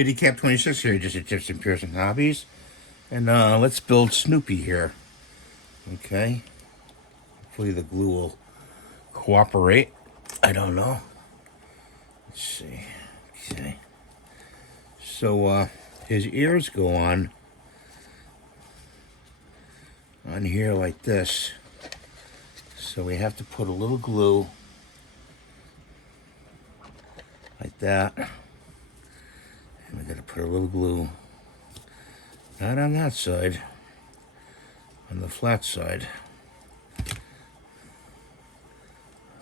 Cap 26 here, just at Tips and Pearson Hobbies. And let's build Snoopy here. Okay. Hopefully the glue will cooperate. I don't know. Let's see. Okay. So his ears go on here like this. So we have to put a little glue like that. And we gotta put a little glue, not on that side, on the flat side.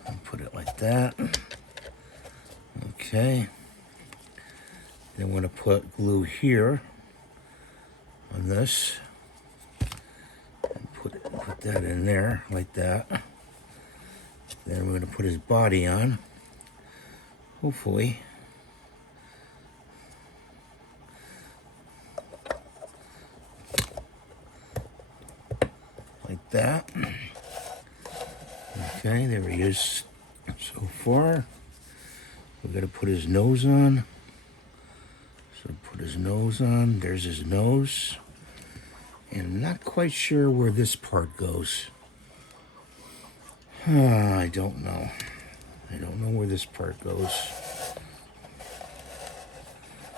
And put it like that. Okay. Then we're gonna put glue here on this. And put that in there like that. Then we're gonna put his body on. Hopefully. Like that. Okay, there he is so far. We're gonna put his nose on. So put his nose on. There's his nose. And I'm not quite sure where this part goes. I don't know. I don't know where this part goes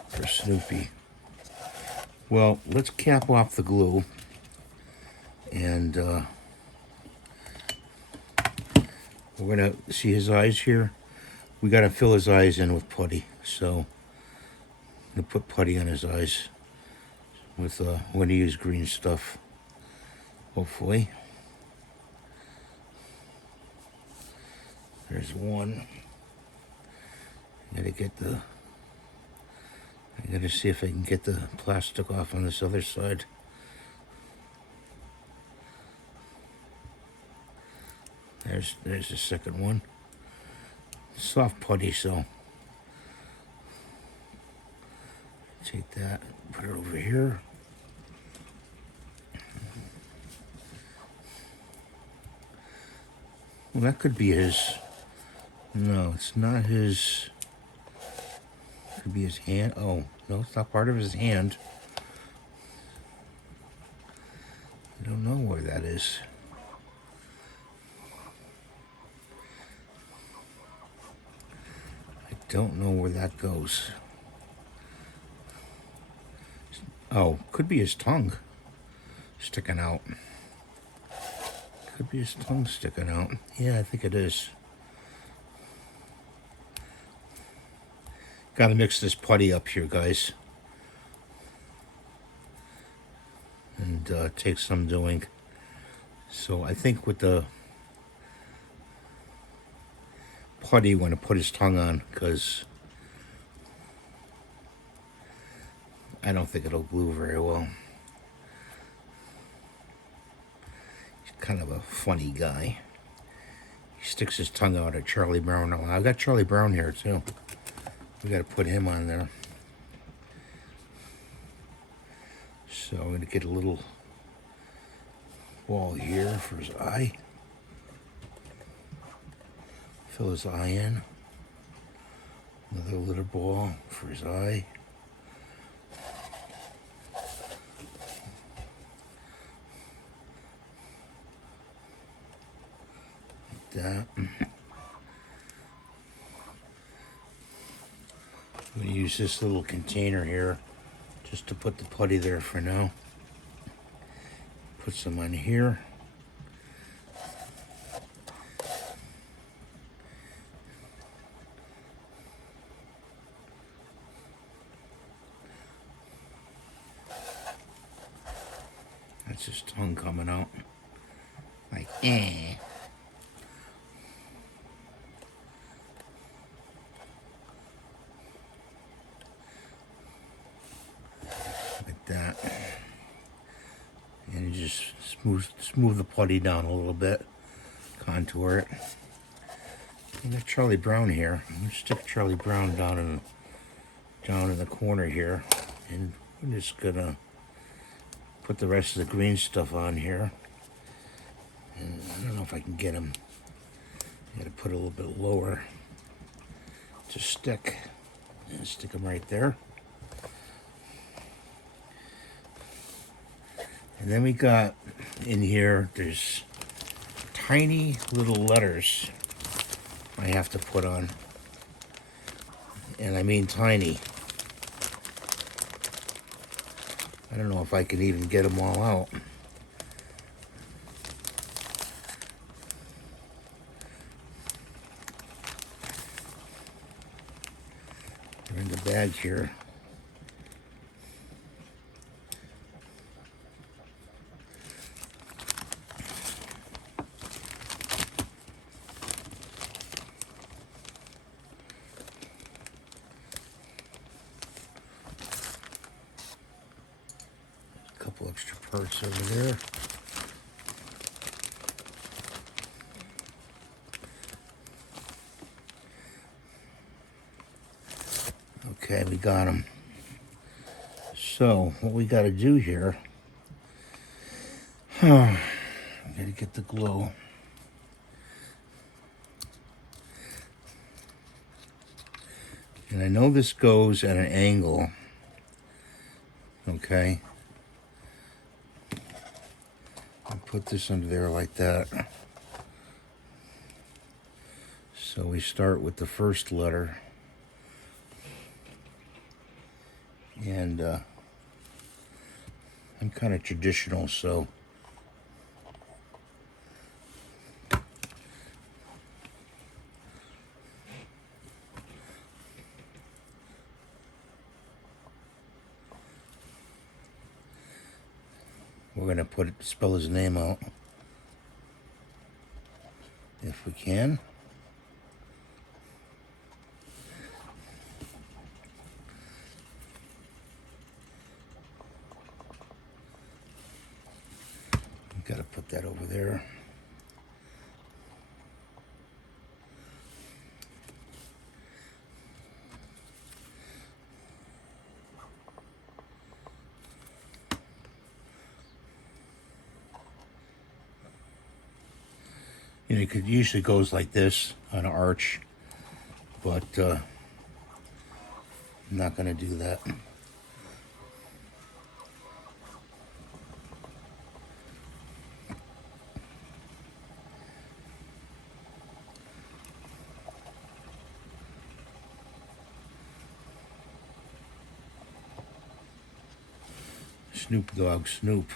for Snoopy. Well, let's cap off the glue. And we're gonna see his eyes here. We gotta fill his eyes in with putty. So I'm gonna put putty on his eyes with we're gonna use green stuff, hopefully. There's one. I gotta see if I can get the plastic off on this other side. There's the second one. Soft putty, so take that, put it over here. Well, that could be his. No, it's not his. Could be his hand. Oh, no, it's not part of his hand. I don't know where that is. I don't know where that goes. Oh, could be his tongue sticking out. Could be his tongue sticking out. Yeah, I think it is. Gotta mix this putty up here, guys. And take some doing. So I think with the putty, we're gonna put his tongue on, because I don't think it'll glue very well. He's kind of a funny guy. He sticks his tongue out at Charlie Brown. I've got Charlie Brown here too. We got to put him on there. So I'm going to get a little ball here for his eye. Fill his eye in. Another little ball for his eye. Like that. I'm going to use this little container here just to put the putty there for now. Put some on here. That's his tongue coming out. Like, eh. Like that. And you just smooth the putty down a little bit. Contour it. I got Charlie Brown here. I'm gonna stick Charlie Brown down in the corner here. And I'm just gonna put the rest of the green stuff on here. And I don't know if I can get him. I gotta put it a little bit lower to stick. And stick him right there. And then we got in here, there's tiny little letters I have to put on. And I mean tiny. I don't know if I can even get them all out. They're in the bag here. A couple extra parts over there. Okay, we got them. So, what we got to do here, I got to get the glue. And I know this goes at an angle, okay? I'll put this under there like that. So we start with the first letter. And I'm kind of traditional, so we're going to spell his name out if we can. Got to put that over there. You know, it usually goes like this on an arch, but I'm not going to do that. Snoop Dogg, Snoop.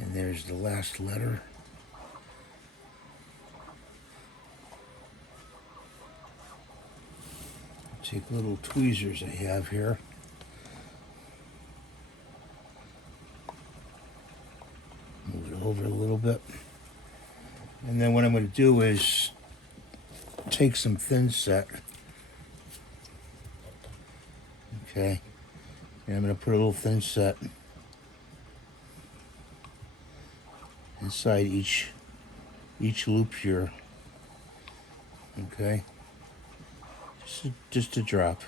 And there's the last letter. Take little tweezers I have here. Move it over a little bit. And then what I'm going to do is take some thin set. Okay. And I'm going to put a little thin set inside each loop here. Okay. Just a drop.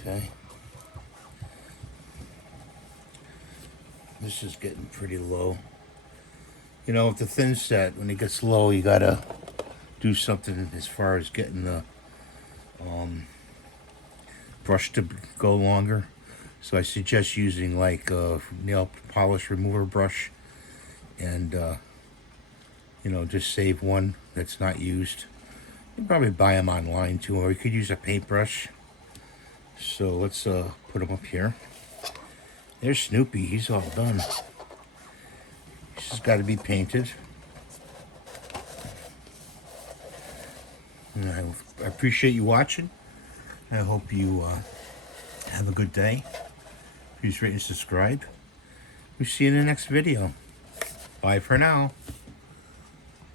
Okay. This is getting pretty low. You know, with the thin set, when it gets low, you gotta do something as far as getting the brush to go longer. So I suggest using like a nail polish remover brush, and you know, just save one that's not used. You can probably buy them online too, or you could use a paintbrush. So let's put them up here. There's Snoopy, he's all done. He's just got to be painted. And I appreciate you watching. I hope you have a good day. Please rate and subscribe. We'll see you in the next video. Bye for now.